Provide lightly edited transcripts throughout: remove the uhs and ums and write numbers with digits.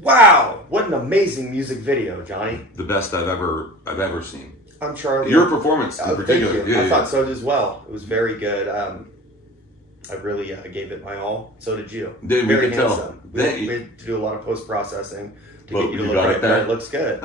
Wow, what an amazing music video, Johnny. The best I've ever seen. I'm Charlie. Your performance in particular. Thank you. I thought so as well. It was very good. I really gave it my all. So did you. We could tell. We had to do a lot of post-processing to get you to you look right there. It looks good.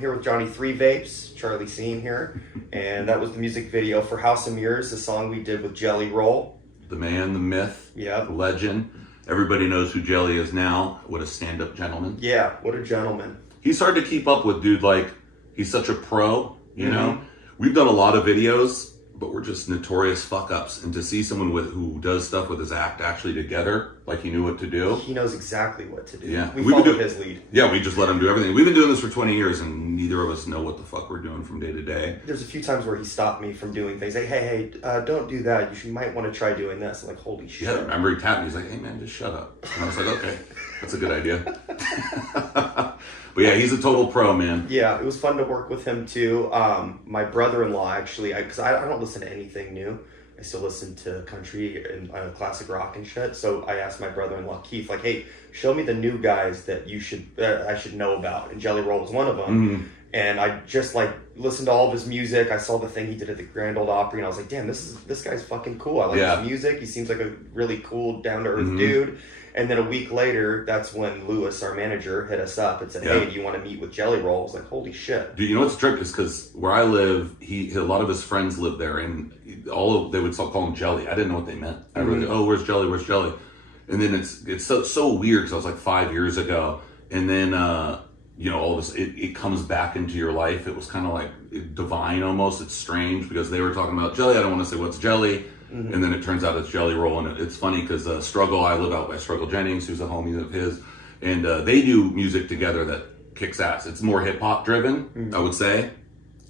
Here with Johnny 3 Vapes, Charlie Scene here. And that was the music video for House of Mirrors, the song we did with Jelly Roll. The man, the myth, yeah, the legend. Everybody knows who Jelly is now. What a stand-up gentleman. Yeah, what a gentleman. He's hard to keep up with, dude. Like, he's such a pro, you know? We've done a lot of videos, but we're just notorious fuck-ups. And to see someone who does stuff with his act actually together, like he knew what to do. He knows exactly what to do. Yeah. We followed his lead. Yeah, we just let him do everything. We've been doing this for 20 years, and neither of us know what the fuck we're doing from day to day. There's a few times where he stopped me from doing things. Like, hey, don't do that. You might want to try doing this. I'm like, holy shit. Yeah, I remember he tapped me. He's like, hey, man, just shut up. And I was like, okay, that's a good idea. But yeah, he's a total pro, man. Yeah, it was fun to work with him too. My brother-in-law, actually, because I don't listen to anything new. I still listen to country and classic rock and shit. So I asked my brother-in-law, Keith, like, hey, show me the new guys that I should know about. And Jelly Roll was one of them. And I just like listened to all of his music. I saw the thing he did at the Grand Ole Opry, and I was like, damn, this guy's fucking cool. I like his music. He seems like a really cool, down-to-earth dude. And then a week later, that's when Lewis, our manager, hit us up and said, hey, do you want to meet with Jelly Roll? I was like, holy shit. Dude, you know what's the trick is because where I live, a lot of his friends live there, and they would call him Jelly. I didn't know what they meant. I really, where's Jelly? Where's Jelly? And then it's so weird because I was like 5 years ago, and then all of this it comes back into your life. It was kind of like divine almost. It's strange because they were talking about Jelly. I don't want to say what's Jelly. And then it turns out it's Jelly Roll, and it's funny because I live out by Struggle Jennings, who's a homie of his, and they do music together that kicks ass. It's more hip hop driven, I would say,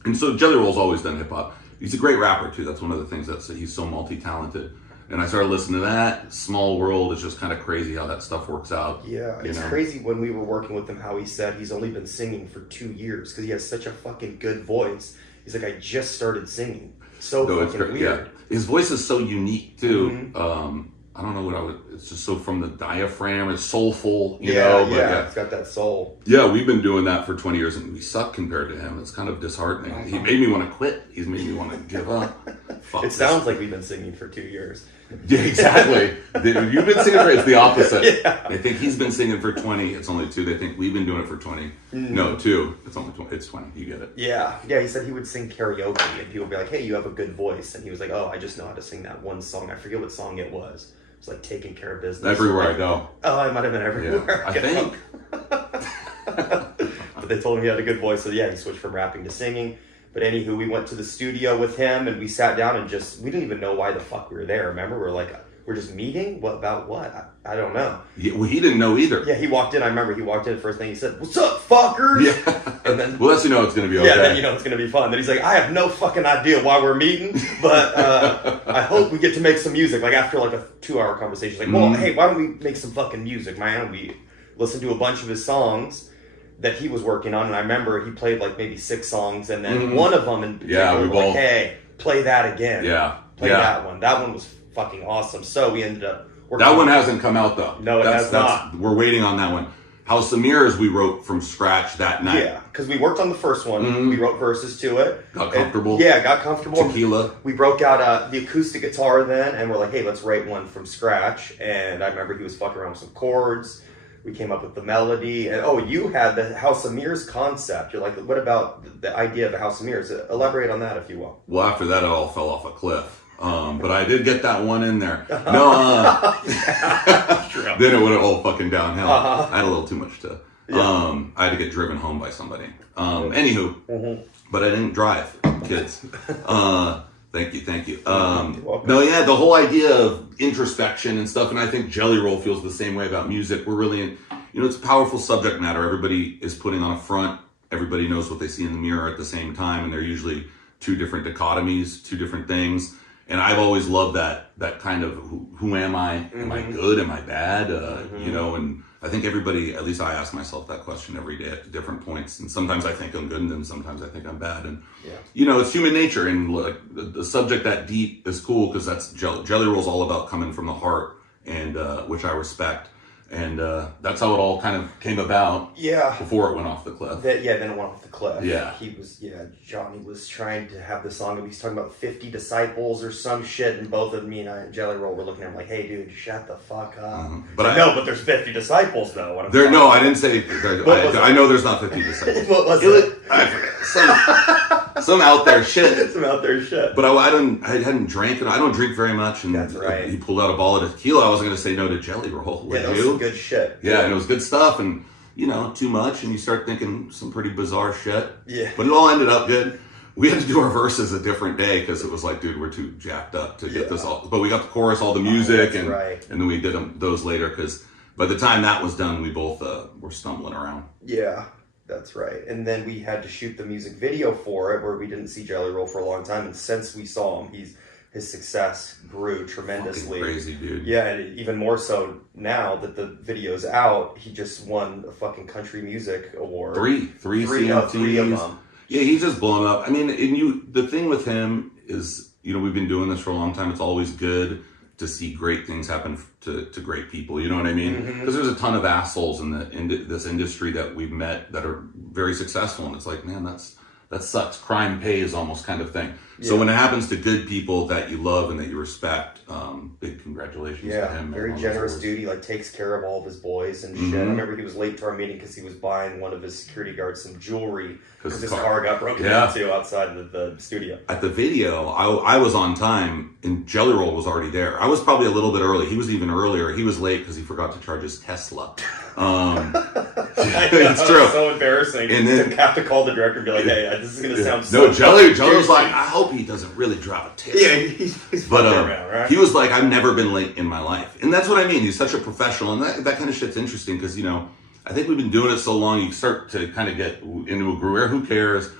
and so Jelly Roll's always done hip hop. He's a great rapper too. That's one of the things he's so multi-talented. And I started listening to that. Small world. It's just kind of crazy how that stuff works out. Yeah, it's crazy when we were working with him how he said he's only been singing for 2 years because he has such a fucking good voice. He's like, I just started singing. Fucking weird. Yeah. His voice is so unique too. I don't know it's just so from the diaphragm. It's soulful, you know. But yeah, it's got that soul. Yeah, we've been doing that for 20 years and we suck compared to him. It's kind of disheartening. He made me want to quit. He's made me want to give up. It sounds like we've been singing for 2 years. Yeah, exactly. You've been singing for, it's the opposite. Yeah. They think he's been singing for 20. It's only 2. They think we've been doing it for 20. No, 2. It's only 20. It's 20. You get it. Yeah. Yeah, he said he would sing karaoke and people would be like, hey, you have a good voice. And he was like, oh, I just know how to sing that one song. I forget what song it was. It was like Taking Care of Business. Everywhere I go. Oh, I might have been everywhere. Yeah, I think. But they told him he had a good voice. So yeah, he switched from rapping to singing. But anywho, we went to the studio with him and we sat down and we didn't even know why the fuck we were there. Remember? We were like, we're just meeting? What about what? I don't know. Yeah, well, he didn't know either. Yeah, he walked in. I remember he walked in. The first thing he said, what's up, fuckers? Yeah. And then, well, that's you know it's going to be okay. Yeah, then you know it's going to be fun. Then he's like, I have no fucking idea why we're meeting, but I hope we get to make some music. Like after like a 2-hour conversation, like, well, hey, why don't we make some fucking music, man? We listened to a bunch of his songs that he was working on, and I remember he played like maybe 6 songs, and then one of them, and we both like, hey, play that again. Yeah, play that one. That one was fucking awesome. So we ended up working. That one hasn't come out though. No, it has not. We're waiting on that one. House of Mirrors we wrote from scratch that night. Yeah, because we worked on the first one. We wrote verses to it. Got comfortable. Got comfortable. Tequila. We broke out the acoustic guitar then, and we're like, hey, let's write one from scratch. And I remember he was fucking around with some chords. We came up with the melody. And you had the House of Mirrors concept. You're like, what about the idea of the House of Mirrors? Elaborate on that, if you will. Well, after that, it all fell off a cliff. But I did get that one in there. No, then it would have all fucking downhill. I had a little too much to. I had to get driven home by somebody. Anywho, but I didn't drive, kids. Thank you. No, yeah, the whole idea of introspection and stuff, and I think Jelly Roll feels the same way about music. We're really in, it's a powerful subject matter. Everybody is putting on a front. Everybody knows what they see in the mirror at the same time, and they're usually 2 different dichotomies, 2 different things. And I've always loved that kind of who am I? Am I good? Am I bad? And I think everybody, at least I ask myself that question every day at different points. And sometimes I think I'm good, and then sometimes I think I'm bad. And it's human nature. And like the subject that deep is cool because that's Jelly Roll's all about coming from the heart, and which I respect. And that's how it all kind of came about. Yeah. Before it went off the cliff. Then it went off the cliff. Yeah. Johnny was trying to have the song, and he's talking about 50 disciples or some shit, and both of me and I and Jelly Roll were looking at him like, hey, dude, shut the fuck up. Mm-hmm. But there's 50 disciples, though. I didn't say, I know there's not 50 disciples. What was it? I forget. Some out there shit. Some out there shit. But I hadn't drank, and I don't drink very much. And that's right. He pulled out a ball of tequila. I wasn't going to say no to Jelly Roll. Yeah, that was some good shit. Yeah, and it was good stuff, and too much, and you start thinking some pretty bizarre shit. Yeah. But it all ended up good. We had to do our verses a different day because it was like, dude, we're too jacked up to get this all. But we got the chorus, all the music, and then we did those later because by the time that was done, we both were stumbling around. Yeah, that's right. And then we had to shoot the music video for it, where we didn't see Jelly Roll for a long time, and since we saw him, his success grew tremendously. Fucking crazy, dude. Yeah, and even more so now that the video's out, he just won a fucking country music award. Three CMTs. 3 of them. Yeah, he's just blown up. I mean, the thing with him is, we've been doing this for a long time. It's always good to see great things happen to great people. You know what I mean? Because there's a ton of assholes in this industry that we've met that are very successful, and it's like, man, that sucks. Crime pays, almost kind of thing. Yeah. So when it happens to good people that you love and that you respect, big congratulations to him. Very generous dude. He takes care of all of his boys and shit. I remember he was late to our meeting because he was buying one of his security guards some jewelry because his car got broken into outside of the studio. At the video, I was on time and Jelly Roll was already there. I was probably a little bit early. He was even earlier. He was late because he forgot to charge his Tesla. It's true. It's so embarrassing. And then have to call the director and be like, "Hey, this is going to sound so." No, Jelly was like, "I hope he doesn't really drive a Tesla." Yeah, he's but around, right? He was like, "I've never been late in my life," and that's what I mean. He's such a professional, and that kind of shit's interesting because I think we've been doing it so long. You start to kind of get into a groove. Who cares?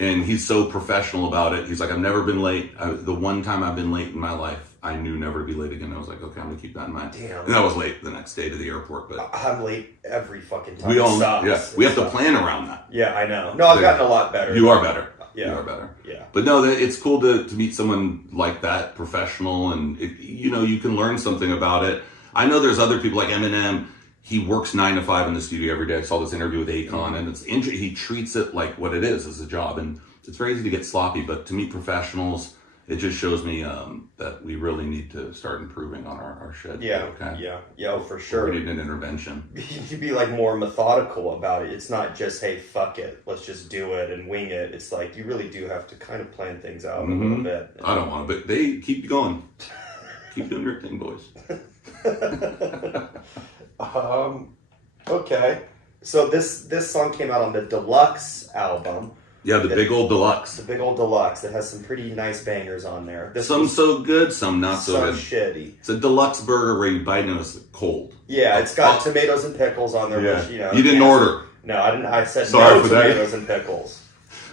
And he's so professional about it. He's like, "I've never been late. The one time I've been late in my life, I knew never to be late again." I was like, okay, I'm gonna keep that in mind. Damn. And I was late the next day to the airport, but I'm late every fucking time. We have to plan around that. Yeah, I know. No, I've gotten a lot better. You are better. Yeah. You are better. Yeah. But no, it's cool to meet someone like that, professional, and you can learn something about it. I know there's other people like Eminem. He works 9 to 5 in the studio every day. I saw this interview with Akon, and he treats it like what it is as a job, and it's very easy to get sloppy. But to meet professionals, it just shows me that we really need to start improving on our shit. Yeah, okay? Yeah, for sure. We need an intervention. You be more methodical about it. It's not just, hey, fuck it, let's just do it and wing it. It's like you really do have to kind of plan things out a little bit. I don't want to, but they keep going. Keep doing your thing, boys. Okay. So this song came out on the deluxe album. Yeah, the big old deluxe. The big old deluxe that has some pretty nice bangers on there. Some so good, some not so good. Some shitty. It's a deluxe burger where you bite it and it's cold. Yeah, it's got tomatoes and pickles on there. Yeah. Which, you didn't order. No, I didn't. I said Sorry no for tomatoes that. and pickles.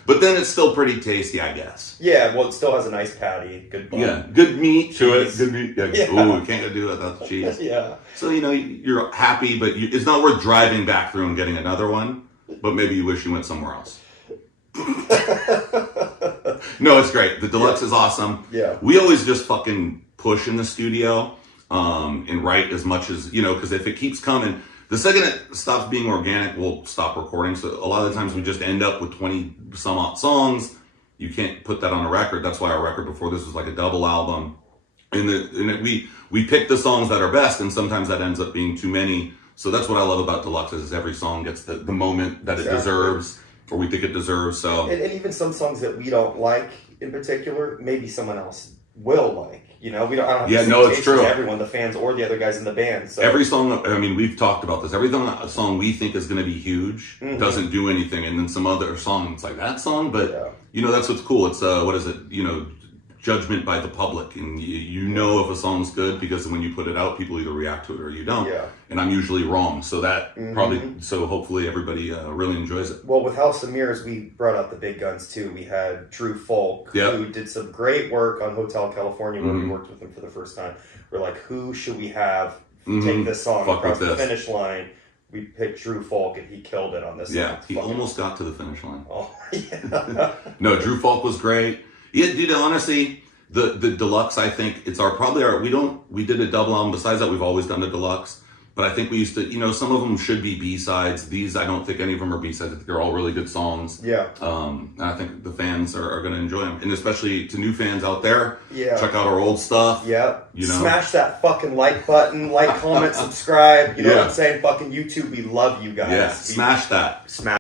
But then it's still pretty tasty, I guess. Yeah, well, it still has a nice patty. Good bun. Yeah, good meat to it. Cheese. Good meat. Yeah. Yeah. Ooh, you can't do it without the cheese. Yeah. So, you're happy, but it's not worth driving back through and getting another one. But maybe you wish you went somewhere else. No, it's great. The deluxe is awesome. Yeah. We always just fucking push in the studio and write as much as, because if it keeps coming, the second it stops being organic, we'll stop recording. So a lot of the times we just end up with 20 some odd songs. You can't put that on a record. That's why our record before this was like a double album. We pick the songs that are best, and sometimes that ends up being too many. So that's what I love about deluxe is every song gets the moment that it deserves, or we think it deserves. So and even some songs that we don't like in particular, maybe someone else will like. We don't. I don't have to it's true. To everyone, the fans or the other guys in the band. So every song. I mean, we've talked about this. Every song we think is going to be huge doesn't do anything, and then some other song, it's like that song. But that's what's cool. It's what is it? Judgment by the public, and you know if a song's good because when you put it out, people either react to it or you don't. Yeah. And I'm usually wrong, so that hopefully everybody really enjoys it. Well, with House of Mirrors, we brought out the big guns too. We had Drew Folk, who did some great work on Hotel California, where we worked with him for the first time. We're like, who should we have take this song across the finish line? We picked Drew Folk, and he killed it on this. Yeah, he almost got to the finish line. Oh, yeah. No, Drew Folk was great. Yeah, dude, honestly, the deluxe, I think we did a double album. Besides that, we've always done the deluxe. But I think we used to, you know, some of them should be B-sides. These, I don't think any of them are B-sides. I think they're all really good songs. Yeah. And I think the fans are going to enjoy them. And especially to new fans out there, yeah, check out our old stuff. Yeah. You know? Smash that fucking like button, like, comment, subscribe. You know what I'm saying? Fucking YouTube, we love you guys. Yeah, smash that. Smash.